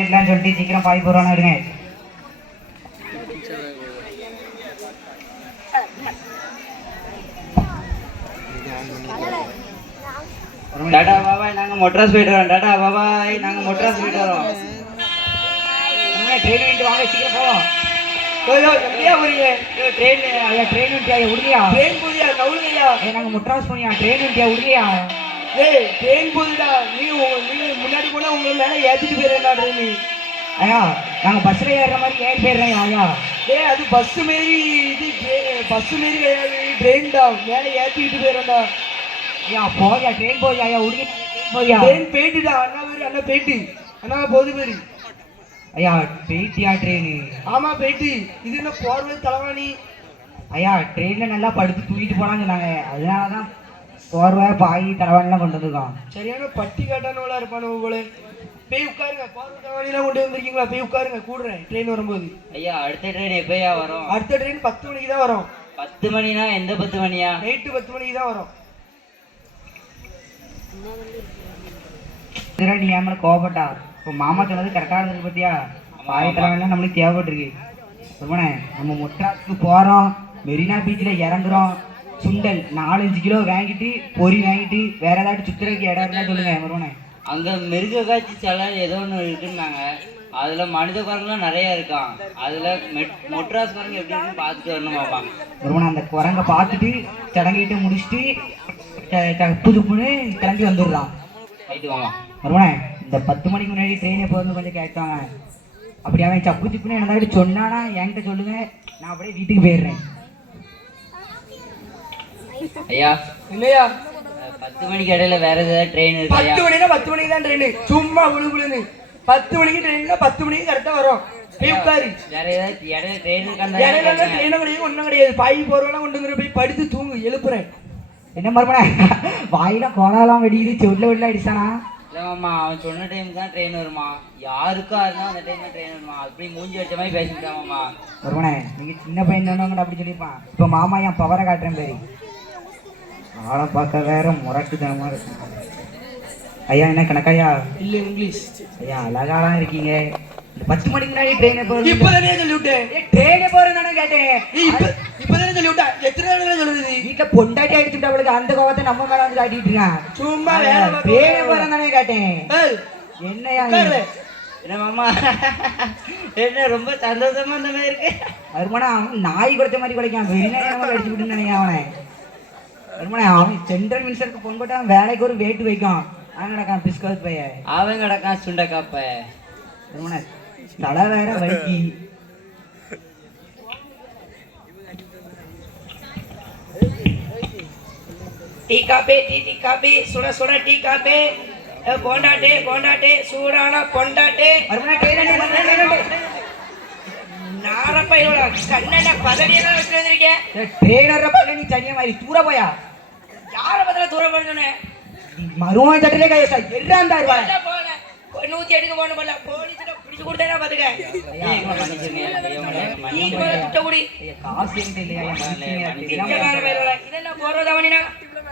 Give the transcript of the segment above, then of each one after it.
இல்லைன்னு சொல்லிட்டு சீக்கிரம் பாய் போகிறான்னு எடுங்க நாங்க மொட்ராஸ் போயிட்டு வரோம் டாடா மொட்ராஸ் போயிட்டு வரோம் ட்ரெயின் விட்டு வாங்க சீக்கிரம் ட்ரெயின் ட்ரெயின் போனியா ட்ரெயின் விட்டியா ஏய் ட்ரெயின் போகுதுடா நீ உங்க நீ முன்னாடி கூட உங்க மேல ஏத்திட்டு போயிடுறா நீ ஐயா நாங்க பஸ்ல ஏறுற மாதிரி ஏன் போயிடுறேன் ஐயா ஏய் அது பஸ் மாரி இது பஸ் மாரி கிடையாது ட்ரெயின் தான் மேல ஏத்திட்டு போயிடுறா ஐயா போயா ட்ரெயின் போயா ஐயா உடுங்கி போயா ட்ரெயின் போயிட்டுடா அண்ணா மாரி அண்ணா போயிட்டு அண்ணா போது பேரு ஐயா போயிட்டியா ட்ரெயின் ஆமா போயிட்டு இது என்ன போர்வை தலைவாணி ஐயா ட்ரெயின்ல நல்லா படுத்து தூக்கிட்டு போனாங்க நாங்க அதனாலதான் போர்வை பாய் தலைவன்லாம் கொண்டு வந்துருக்கான் சரியான பட்டி காட்டானவளா இருப்பானு போல போய் உட்காருங்க பார்வை கொண்டு வந்திருக்கீங்களா போய் உட்காருங்க கூடுறேன் ட்ரெயின் வரும்போது ஐயா அடுத்த ட்ரெயின் எப்பயா வரும் அடுத்த ட்ரெயின் பத்து மணிக்கு தான் வரும் பத்து மணினா எந்த பத்து மணியா நைட்டு பத்து மணிக்கு தான் வரும் நீ ஏமல கோபப்பட்டா இப்போ மாமா சொன்னது கரெக்டாக இருந்தது பத்தியா பாய் தலைவலாம் நம்மளுக்கு தேவைப்பட்டிருக்கு நம்ம முட்டாக்கு போகிறோம் மெரினா பீச்சில் இறங்குறோம் சுண்டல் நாலஞ்சு கிலோ வாங்கிட்டு பொறி வாங்கிட்டு வேற ஏதாச்சும் சுத்திரக்கு இடம் இருந்தா சொல்லுங்க வருவனே அங்க மிருக காட்சி செலவு ஏதோ ஒன்று இருக்குன்னாங்க அதுல மனித குரங்குலாம் நிறைய இருக்கான் அதுல மொட்ராஸ் குரங்கு எப்படி பார்த்துட்டு வரணும் பாப்பான் வருவனா அந்த குரங்கை பார்த்துட்டு சடங்கிட்டு முடிச்சுட்டு புது புண்ணு கிளம்பி வந்துடலாம் ரைட்டு வாங்க இந்த பத்து மணிக்கு முன்னாடி ட்ரெயினை போகிறது கொஞ்சம் கேட்டாங்க அப்படி அவன் சப்பு சிப்புன்னு என்ன சொன்னானா என்கிட்ட சொல்லுங்க நான் அப்படியே வீட்டுக்கு போயிடுறேன் ஐயா இல்லையா பத்து மணிக்கு இடையில வேற ஏதாவது ட்ரெயின் இருக்கு பத்து மணினா பத்து மணிக்கு தான் ட்ரெயின் சும்மா புழு புழுன்னு பத்து மணிக்கு ட்ரெயின்னா பத்து மணிக்கு கரெக்டா வரும் ஒன்றும் கிடையாது கொண்டு போய் படுத்து தூங்கு எழுப்புறேன் என்ன மறுபடியா வாயில கோலாலாம் வெடிக்குது செவில வெள்ள அடிச்சானா இல்லைம்மா அவன் சொன்ன ட்ரெயின் வருமா டைம் ட்ரெயின் வருமா மூஞ்சி வச்ச மாதிரி சின்ன பையன் மாமா என் பவரை காட்டுறேன் பேரு ஆளை பார்க்க வேற முரட்டுதனமா இருக்கும் ஐயா என்ன கணக்கையா இல்லை இங்கிலீஷ் ஐயா அழகாலாம் இருக்கீங்க இந்த பத்து மணிக்கு முன்னாடி ட்ரெயினை போகிறது இப்போதானே சொல்லிவிட்டேன் ட்ரெயினை போகிறதானே கேட்டேன் இப்போ இப்போதானே சொல்லிவிட்டா எத்தனை நேரம் சொல்லுது வீட்டில் பொண்டாட்டி அடிச்சுட்டு அவளுக்கு அந்த கோபத்தை நம்ம மேல வந்து காட்டிட்டு இருக்கான் சும்மா வேலை ட்ரெயினை போகிறதானே கேட்டேன் என்னையா என்ன மாமா என்ன ரொம்ப சந்தோஷமா இந்த மாதிரி இருக்கு வருமானம் நாய் கொடுத்த மாதிரி கிடைக்கும் என்ன அடிச்சு விட்டு நினைக்கிறேன் அவனை அவன் சென்ட்ரல் மினிஸ்டருக்கு வேலைக்கு ஒரு வேட்டு வைக்கும் அவன் கிடக்கான் பிஸ்கோத் பைய அவன் கிடக்கான் tea coffee tea tea coffee சுட சுட டீ காபி போண்டாட்டே போண்டாட்டே சூடான பொண்டாட்டே நாரப்பா இவ்வளோ கண்ணா பதவியெல்லாம் வச்சுட்டு வந்திருக்கேன் ட்ரெயினரை பண்ண நீ தனியாக மாதிரி தூர போயா யாரை பதில தூர போனேன் மருமக தட்டிலே கையசா எல்லாம் தான் போல நூத்தி எடுக்க போன போல போலீஸ்ல பிடிச்சு கொடுத்தேனா பாத்துக்க காசு இல்லையா இதெல்லாம் போறதா பண்ணினா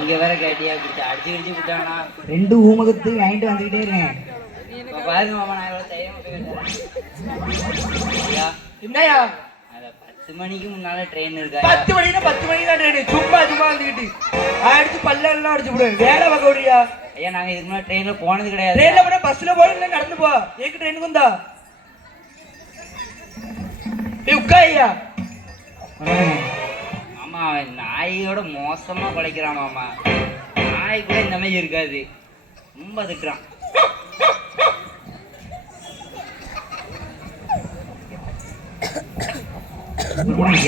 நீங்க வேற கேட்டியா கொடுத்து அடிச்சு அடிச்சு விட்டானா ரெண்டு ஊமகத்து வாங்கிட்டு வந்துகிட்டே இருக்கேன் இப்போ பாருங்க மாமா நான் பத்து மணிக்கு முன்னால ட்ரெயின் இருக்கா பத்து மணிக்கு பத்து மணிக்கு தான் ட்ரெயின் சும்மா சும்மா வந்துக்கிட்டு அடிச்சு பல்லெல்லாம் அடிச்சு விடுவேன் வேலை பார்க்க முடியா ஐயா நாங்க இதுக்கு முன்னாடி ட்ரெயின்ல போனது கிடையாது ட்ரெயினில் போனால் பஸ்ஸில் போகணும் நடந்து போ ஏக்கு ட்ரெயினுக்கு வந்தா ஏ உட்கா ஐயா மா நாயோட மோசமாக குலைக்கிறானாம்மா நாய் கூட இந்த மாதிரி இருக்காது ரொம்ப அதுக்குறான்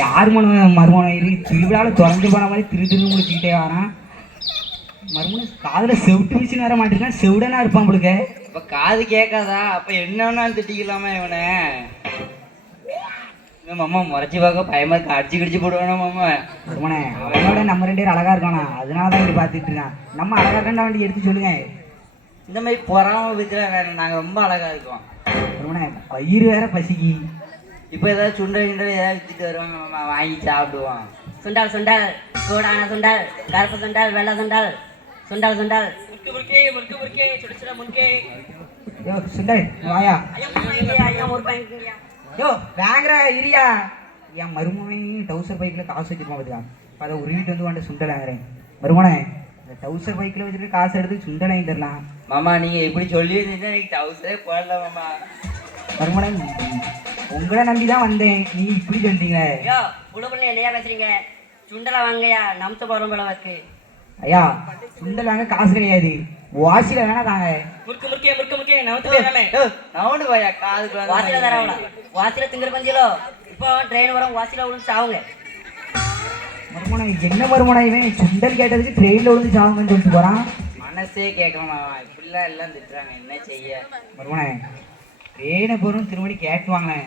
யார் மனு மருமனை இருக்கு திருவிழாவில் தொடர்ந்து போன மாதிரி திரு திரு முடிச்சுக்கிட்டே வரான் மறுபடியும் காதில் செவிட்டு வச்சு வர மாட்டேங்கிறான் செவிடனா இருப்பான் உங்களுக்கு அப்போ காது கேட்காதா அப்போ என்னன்னு திட்டிக்கலாமா இவனை மாமா முறைச்சி பார்க்க பயமா இருக்கு அடிச்சு கிடிச்சு போடுவானா மாமா சுமனே அவனோட நம்ம ரெண்டு பேரும் அழகா இருக்கானா அதனால தான் இப்படி பார்த்துட்டு இருக்கான் நம்ம அழகா இருக்கா வண்டி எடுத்து சொல்லுங்க இந்த மாதிரி பொறாம பத்திலாம் வேற நாங்க ரொம்ப அழகா இருக்கோம் சுமனே பயிர் வேற பசிக்கு இப்போ ஏதாவது சுண்டல் கிண்டல் ஏதாவது வித்துட்டு வருவாங்க மாமா வாங்கி சாப்பிடுவோம் சுண்டல் சுண்டல் சூடான சுண்டல் கருப்பு சுண்டல் வெள்ள சுண்டல் சுண்டல் சுண்டல் முறுக்கே முறுக்கு முறுக்கே சுட முறுக்கே சுண்டல் வாயா ஐயா ஐயா முறுக்கு ஐயா யோ வாங்குற இரியா என் மருமகன் டவுசர் பைக்கில் காசு வச்சுருப்பான் பார்த்துக்கலாம் அதை உருவிட்டு வந்து வாண்ட சுண்டலாங்கிறேன் மருமனே இந்த டவுசர் பைக்கில் வச்சுட்டு காசு எடுத்து சுண்டலை தரலாம் மாமா நீங்கள் இப்படி சொல்லியிருந்தீங்கன்னா எனக்கு டவுசரே போடல மாமா மருமனே உங்களை நம்பி தான் வந்தேன் நீங்கள் இப்படி சொல்கிறீங்க ஐயா புடுப்புல என்னையா பேசுறீங்க சுண்டலை வாங்கய்யா நம்ச போகிறோம் போல ஐயா சுண்டல் வாங்க காசு கிடையாது வாசில வேணா தாங்க முறுக்கு முறுக்கே முறுக்கு முறுக்கே நவுத்து வேணாமே நவுண்டு பாயா காதுக்கு வாசில தரவடா வாசில திங்கற பஞ்சிலோ இப்போ ட்ரெயின் வரோம் வாசில விழுந்து சாவுங்க மறுமணம் என்ன மறுமணம் இவன் சுண்டல் கேட்டதுக்கு ட்ரெயின்ல விழுந்து சாவுங்கன்னு சொல்லிட்டு போறான் மனசே கேட்கணும் இப்படிலாம் எல்லாம் திட்டுறாங்க என்ன செய்ய மறுமணே ட்ரெயினை போறோம் திருமணி கேட்டு வாங்களேன்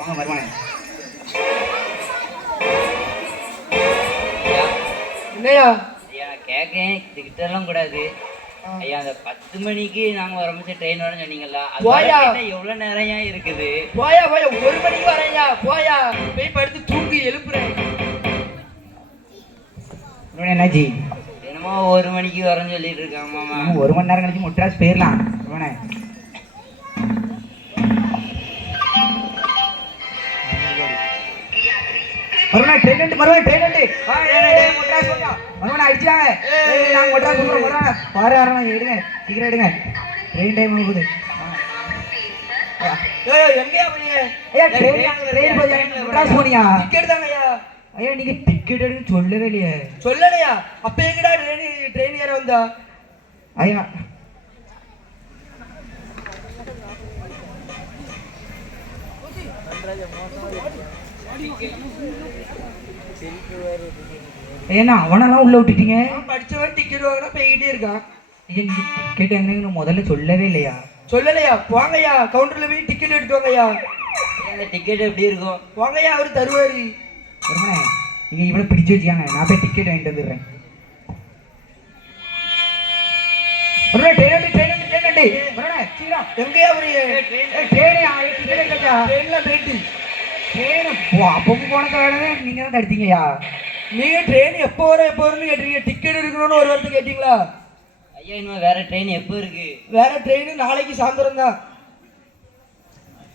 வாங்க மறுமணே இல்லையா எனக்கேன் இதுகிட்ட எல்லாம் கூடாது ஐயா அந்த பத்து மணிக்கு நாங்க ஆரம்பிச்ச ட்ரெயின் வர சொன்னீங்களா போயா எவ்வளவு நேரம் இருக்குது போயா போயா ஒரு மணிக்கு வரையா போயா போய் படுத்து தூங்கி எழுப்புறேன் என்னாச்சு என்னமோ ஒரு மணிக்கு வரேன்னு சொல்லிட்டு இருக்காங்க மாமா ஒரு மணி நேரம் கழிச்சு முட்டாஸ் போயிடலாம் வருணா ட்ரெயின் வருவா ட்ரெயின் வருவா அடிச்சாங்க நாங்கள் மட்ராஸ் சொல்கிறோம் வருவா வர வரமா எடுங்க சீக்கிரம் எடுங்க ட்ரெயின் டைம் போகுது நீங்க டிக்கெட் எடுன்னு சொல்லவே இல்லையே சொல்லலையா அப்ப எங்கடா ட்ரெயின் ஏற வந்தா ஐயா Thank ஏன்னா அவனெல்லாம் உள்ள விட்டுட்டீங்க படிச்சவன் டிக்கெட் போய்கிட்டே இருக்கான் கேட்டாங்கன்னு முதல்ல சொல்லவே இல்லையா சொல்லலையா வாங்கய்யா கவுண்டர்ல போய் டிக்கெட் எடுத்துவாங்கய்யா இந்த டிக்கெட் எப்படி இருக்கும் வாங்கய்யா அவர் தருவாரு நீங்க இவ்வளவு பிடிச்சு வச்சுக்காங்க நான் போய் டிக்கெட் வாங்கிட்டு வந்துடுறேன் எங்கேயா ஒரு ட்ரெயின்ல போயிட்டு அப்பவும் போன தடவை நீங்க தான் தடுத்தீங்கயா நீங்க ட்ரெயின் எப்போ வர எப்போ வரும்னு கேட்டீங்க டிக்கெட் எடுக்கணும்னு ஒரு வாரத்தை கேட்டீங்களா ஐயா இன்னும் வேற ட்ரெயின் எப்போ இருக்கு வேற ட்ரெயின் நாளைக்கு சாயந்தரம் தான்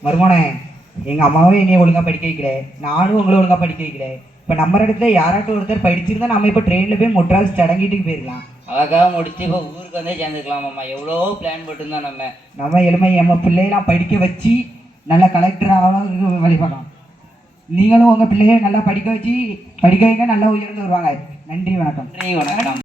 மருமோனே எங்கள் அம்மாவும் என்னையை ஒழுங்கா படிக்க வைக்கல நானும் உங்களை ஒழுங்காக படிக்க வைக்கிறேன் இப்போ நம்ம இடத்துல யாராட்டும் ஒருத்தர் படிச்சிருந்தா நம்ம இப்போ ட்ரெயினில் போய் முட்டாஸ் சடங்கிட்டு போயிடலாம் அழகாக முடிச்சு இப்போ ஊருக்கு வந்தே சேர்ந்துக்கலாம் அம்மா எவ்வளோ பிளான் போட்டுருந்தோம் நம்ம நம்ம எளிமை நம்ம பிள்ளையெல்லாம் படிக்க வச்சு நல்ல கலெக்டர் ஆகலாம் வழி பண்ணலாம் நீங்களும் உங்க பிள்ளைய நல்லா படிக்க வச்சு படிக்க வைங்க நல்லா உயர்ந்து வருவாங்க நன்றி வணக்கம் நன்றி வணக்கம்